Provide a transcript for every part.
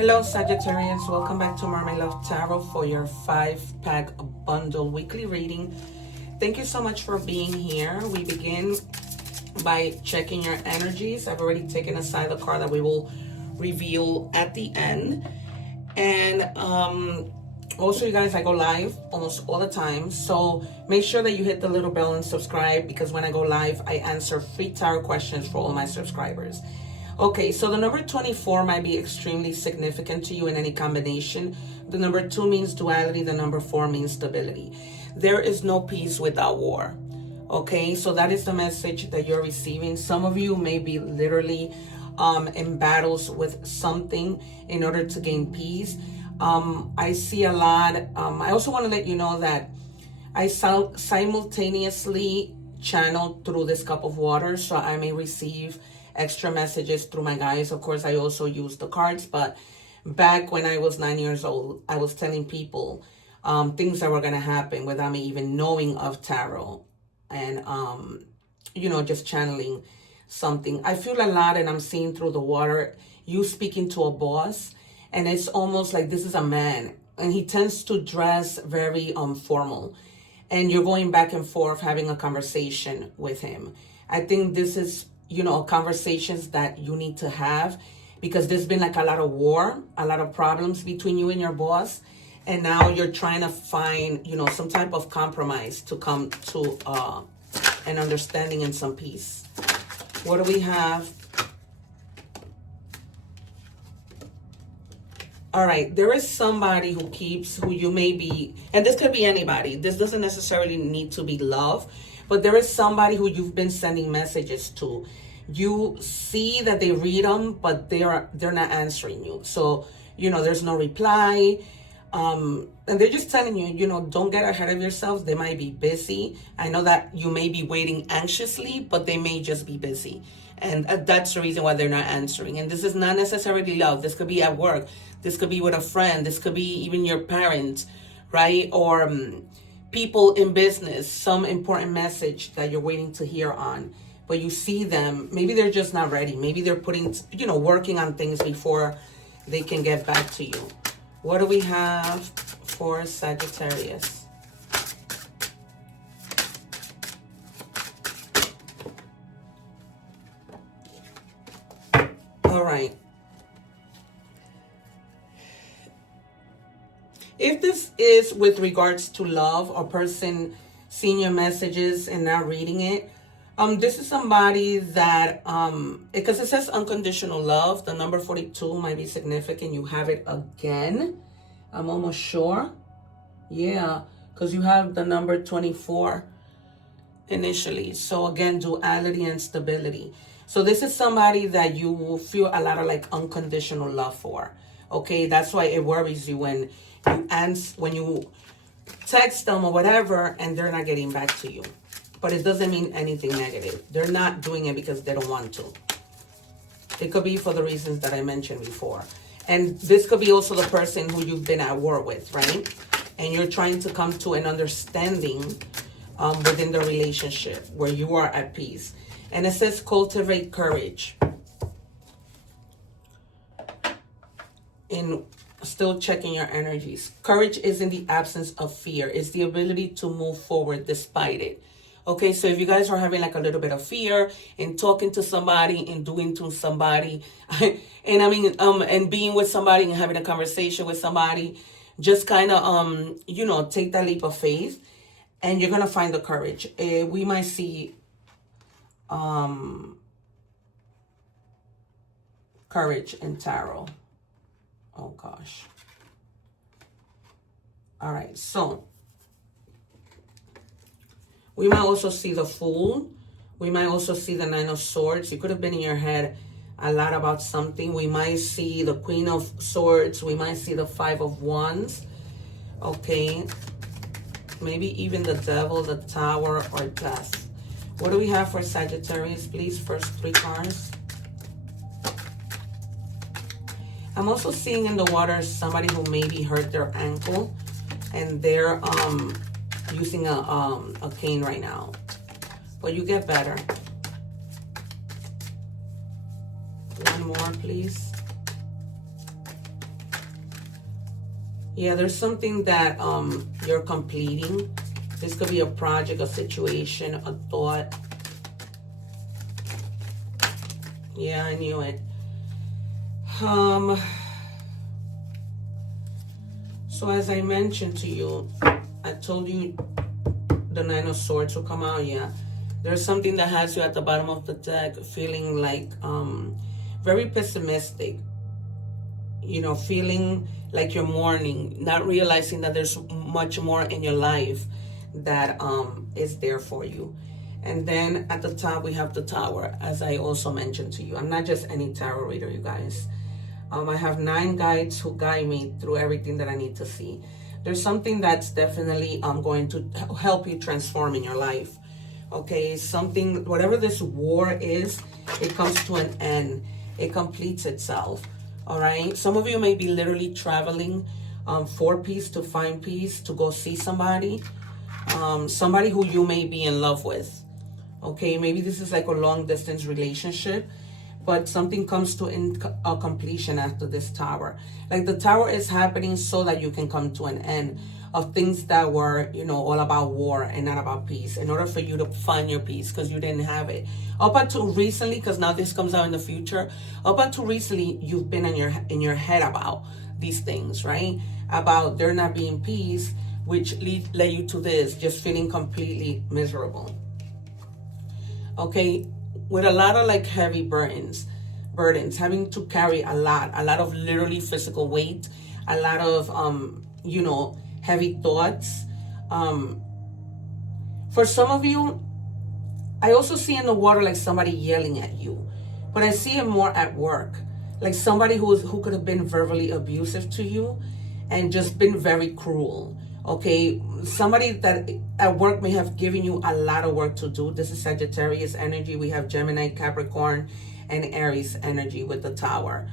Hello Sagittarius, welcome back to Mermaid Love Tarot for your 5-pack bundle weekly reading. Thank you so much for being here. We begin by checking your energies. I've already taken aside the card that we will reveal at the end. And also, you guys, I go live almost all the time, so make sure that you hit the little bell and subscribe, because when I go live, I answer free tarot questions for all my subscribers. Okay, so the number 24 might be extremely significant to you in any combination. The number 2 means duality. The number 4 means stability. There is no peace without war. Okay, so that is the message that you're receiving. Some of you may be literally in battles with something in order to gain peace. I see a lot. I also want to let you know that I simultaneously channel through this cup of water, so I may receive extra messages through my guides. Of course, I also use the cards, but back when I was 9 years old, I was telling people things that were going to happen without me even knowing of tarot, and just channeling something. I feel a lot, and I'm seeing through the water, you speaking to a boss, and it's almost like this is a man, and he tends to dress very formal, and you're going back and forth having a conversation with him. I think this is conversations that you need to have, because there's been like a lot of war, a lot of problems between you and your boss, and now you're trying to find some type of compromise to come to an understanding and some peace. What do we have? All right, there is somebody who you may be, and this could be anybody. This doesn't necessarily need to be love, but there is somebody who you've been sending messages to. You see that they read them, but they're not answering you. So, there's no reply. And they're just telling you, don't get ahead of yourselves. They might be busy. I know that you may be waiting anxiously, but they may just be busy. And that's the reason why they're not answering. And this is not necessarily love. This could be at work. This could be with a friend. This could be even your parents, right? Or people in business, some important message that you're waiting to hear on. But you see them, maybe they're just not ready. Maybe they're working on things before they can get back to you. What do we have for Sagittarius? All right. If this is with regards to love, a person seeing your messages and not reading it, this is somebody that, because it says unconditional love, the number 42 might be significant. You have it again. I'm almost sure. Yeah, because you have the number 24 initially. So again, duality and stability. So this is somebody that you will feel a lot of like unconditional love for. Okay, that's why it worries you when you text them or whatever and they're not getting back to you. But it doesn't mean anything negative. They're not doing it because they don't want to. It could be for the reasons that I mentioned before. And this could be also the person who you've been at war with, right? And you're trying to come to an understanding within the relationship where you are at peace. And it says cultivate courage. In still checking your energies. Courage isn't the absence of fear. It's the ability to move forward despite it. Okay, so if you guys are having like a little bit of fear in talking to somebody and doing to somebody, and and being with somebody and having a conversation with somebody, just kind of, take that leap of faith and you're going to find the courage. We might see courage in tarot. Oh, gosh. All right, so we might also see the Fool. We might also see the Nine of Swords. You could have been in your head a lot about something. We might see the Queen of Swords. We might see the Five of Wands. Okay. Maybe even the Devil, the Tower, or Death. What do we have for Sagittarius, please? First 3 cards. I'm also seeing in the water somebody who maybe hurt their ankle and they're using a cane right now, but you get better. One more, please. Yeah, there's something that you're completing. This could be a project, a situation, a thought. Yeah, I knew it. So as I mentioned to you, I told you the Nine of Swords will come out. Yeah, there's something that has you at the bottom of the deck feeling like very pessimistic, you know, feeling like you're mourning, not realizing that there's much more in your life that is there for you. And then at the top we have the Tower, as I also mentioned to you. I'm not just any tarot reader, you guys. I have 9 guides who guide me through everything that I need to see. There's something that's definitely going to help you transform in your life. Okay, something, whatever this war is, it comes to an end. It completes itself. All right. Some of you may be literally traveling for peace, to find peace, to go see somebody. Somebody who you may be in love with. Okay, maybe this is like a long distance relationship, but something comes to a completion after this Tower. Like the Tower is happening so that you can come to an end of things that were, you know, all about war and not about peace, in order for you to find your peace, because you didn't have it. Up until recently, because now this comes out in the future, up until recently, you've been in your head about these things, right? About there not being peace, which led you to this, just feeling completely miserable. Okay, with a lot of like heavy burdens, having to carry a lot of literally physical weight, a lot of you know, heavy thoughts. For some of you, I also see in the water like somebody yelling at you, but I see it more at work, like somebody who could have been verbally abusive to you and just been very cruel. Okay, somebody that at work may have given you a lot of work to do. This is Sagittarius energy. We have Gemini, Capricorn, and Aries energy with the Tower.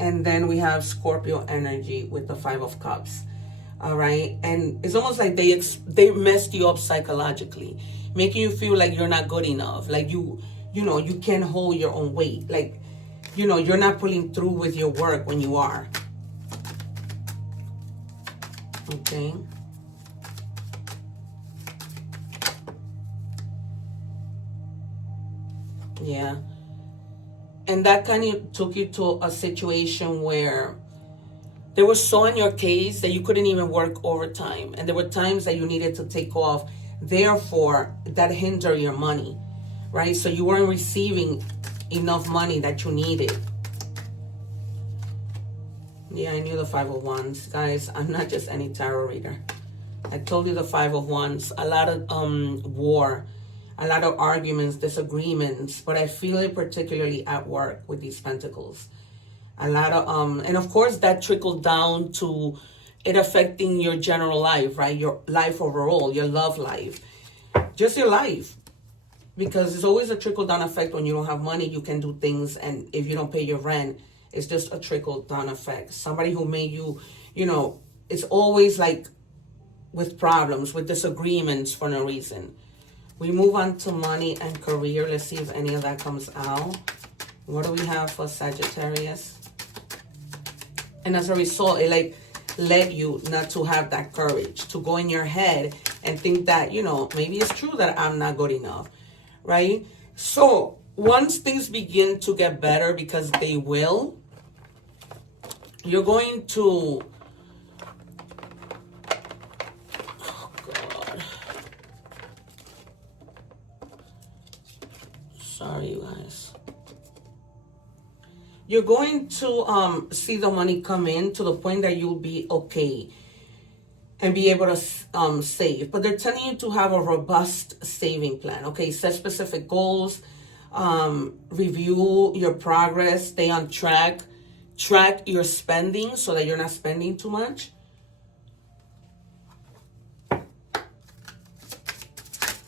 And then we have Scorpio energy with the 5 of Cups. All right, and it's almost like they messed you up psychologically, making you feel like you're not good enough, like you know, you can't hold your own weight, like, you know, you're not pulling through with your work when you are. Okay. Yeah. And that kind of took you to a situation where they were so in your case that you couldn't even work overtime. And there were times that you needed to take off. Therefore, that hindered your money, right? So you weren't receiving enough money that you needed. Yeah, I knew the 5 of Wands. Guys, I'm not just any tarot reader. I told you the 5 of Wands. A lot of war, a lot of arguments, disagreements, but I feel it particularly at work with these pentacles. A lot of, and of course that trickled down to it affecting your general life, right? Your life overall, your love life, just your life. Because there's always a trickle down effect. When you don't have money, you can do things. And if you don't pay your rent, it's just a trickle down effect. Somebody who made you, you know, it's always like with problems, with disagreements for no reason. We move on to money and career. Let's see if any of that comes out. What do we have for Sagittarius? And as a result, it like led you not to have that courage to go in your head and think that, you know, maybe it's true that I'm not good enough, right? So once things begin to get better, because they will, you're going to, oh God, sorry you guys. You're going to see the money come in to the point that you'll be okay and be able to save. But they're telling you to have a robust saving plan. Okay, set specific goals, review your progress, stay on track, track your spending so that you're not spending too much.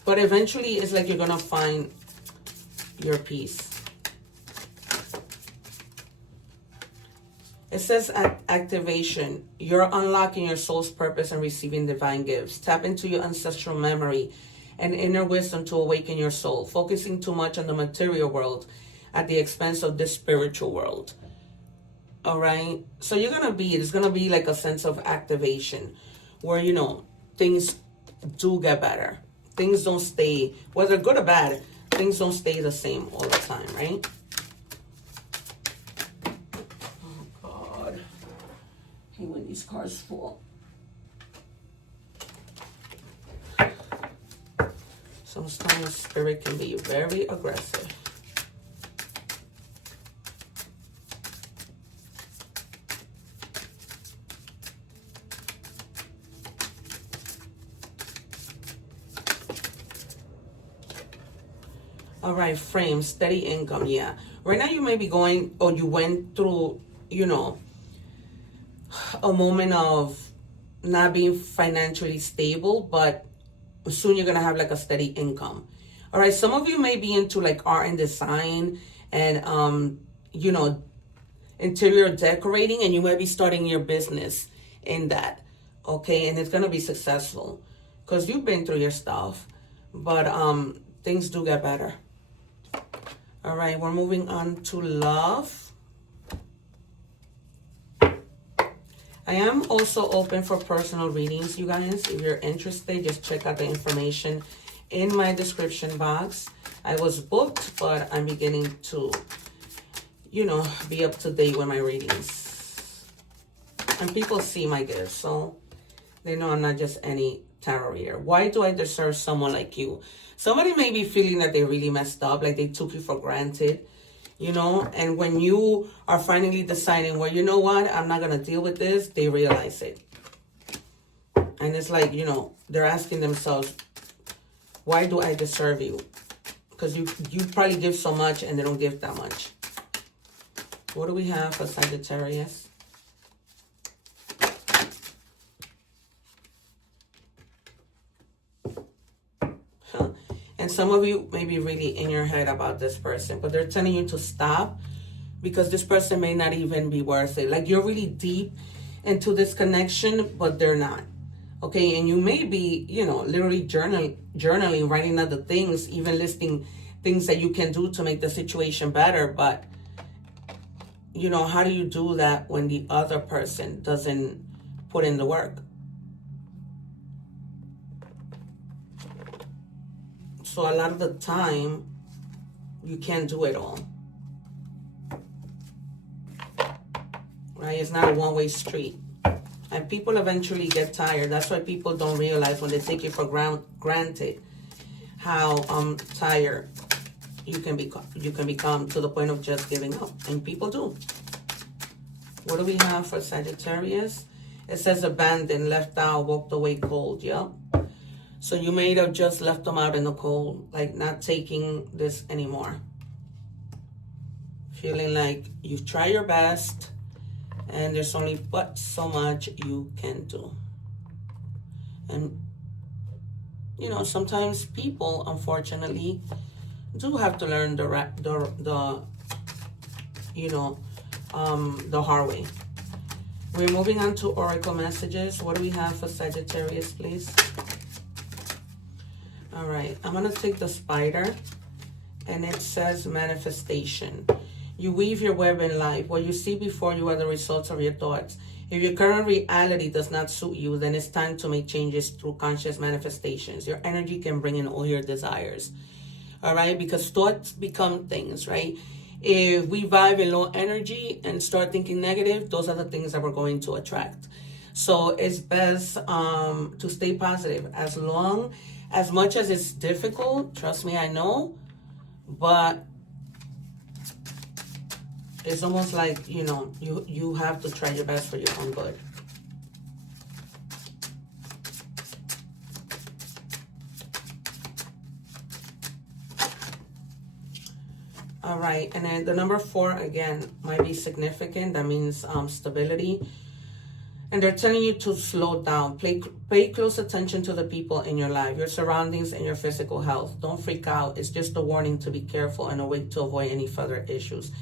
But eventually it's like you're going to find your peace. It says activation. You're unlocking your soul's purpose and receiving divine gifts. Tap into your ancestral memory and inner wisdom to awaken your soul. Focusing too much on the material world at the expense of the spiritual world. All right. So there's gonna be like a sense of activation where, things do get better. Things don't stay, whether good or bad, things don't stay the same all the time, right? Oh, God. I hate when these cards fall. Sometimes spirit can be very aggressive. All right, frame, steady income. Yeah. Right now you may be going, or you went through, a moment of not being financially stable, but soon you're going to have like a steady income. All right. Some of you may be into like art and design and, interior decorating, and you might be starting your business in that. Okay. And it's going to be successful because you've been through your stuff, but things do get better. All right, we're moving on to love. I am also open for personal readings, you guys. If you're interested, just check out the information in my description box. I was booked, but I'm beginning to, be up to date with my readings. And people see my gifts, so they know I'm not just any tarot reader. Why do I deserve someone like you? Somebody may be feeling that they really messed up, like they took you for granted, and when you are finally deciding, well, you know what, I'm not going to deal with this, they realize it. And it's like, they're asking themselves, why do I deserve you? Because you probably give so much and they don't give that much. What do we have for Sagittarius? And some of you may be really in your head about this person, but they're telling you to stop because this person may not even be worth it. Like you're really deep into this connection, but they're not. Okay, and you may be, literally journaling, writing other things, even listing things that you can do to make the situation better. But, how do you do that when the other person doesn't put in the work? So a lot of the time, you can't do it all. Right? It's not a one-way street. And people eventually get tired. That's why people don't realize when they take it for granted how tired you can become to the point of just giving up. And people do. What do we have for Sagittarius? It says abandoned, left out, walked away cold. Yep. So you may have just left them out in the cold, like not taking this anymore. Feeling like you've tried your best and there's only but so much you can do. And, sometimes people, unfortunately, do have to learn the hard way. We're moving on to Oracle messages. What do we have for Sagittarius, please? All right, I'm going to take the spider, and it says manifestation. You weave your web in life. What you see before you are the results of your thoughts. If your current reality does not suit you, then it's time to make changes through conscious manifestations. Your energy can bring in all your desires. All right, because thoughts become things, right? If we vibe in low energy and start thinking negative, those are the things that we're going to attract. So it's best to stay positive as much as it's difficult. Trust me, I know, but it's almost like, you have to try your best for your own good. All right, and then the number 4, again, might be significant. That means stability. And they're telling you to slow down. Pay close attention to the people in your life, your surroundings, and your physical health. Don't freak out. It's just a warning to be careful and a way to avoid any further issues.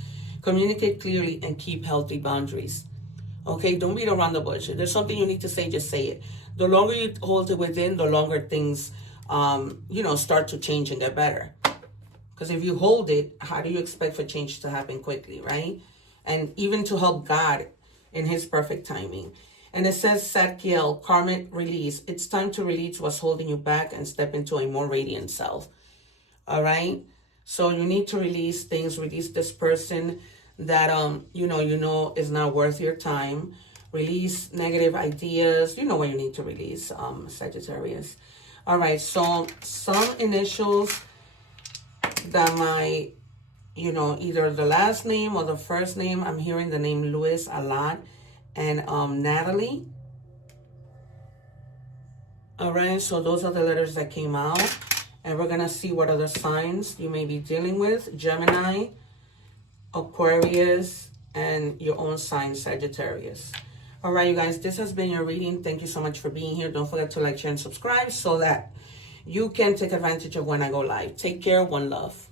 Communicate clearly and keep healthy boundaries. Okay, don't beat around the bush. If there's something you need to say, just say it. The longer you hold it within, the longer things, start to change and get better. Because if you hold it, how do you expect for change to happen quickly, right? and even to help God in his perfect timing. And it says, Satkiel, karmic release. It's time to release what's holding you back and step into a more radiant self. All right? So you need to release things, release this person that you know is not worth your time. Release negative ideas. You know what you need to release, Sagittarius. All right, so some initials that might, either the last name or the first name. I'm hearing the name Louis a lot. And Natalie. All right, so those are the letters that came out. And we're going to see what other signs you may be dealing with. Gemini, Aquarius, and your own sign, Sagittarius. All right, you guys, this has been your reading. Thank you so much for being here. Don't forget to like, share, and subscribe so that you can take advantage of when I go live. Take care. One love.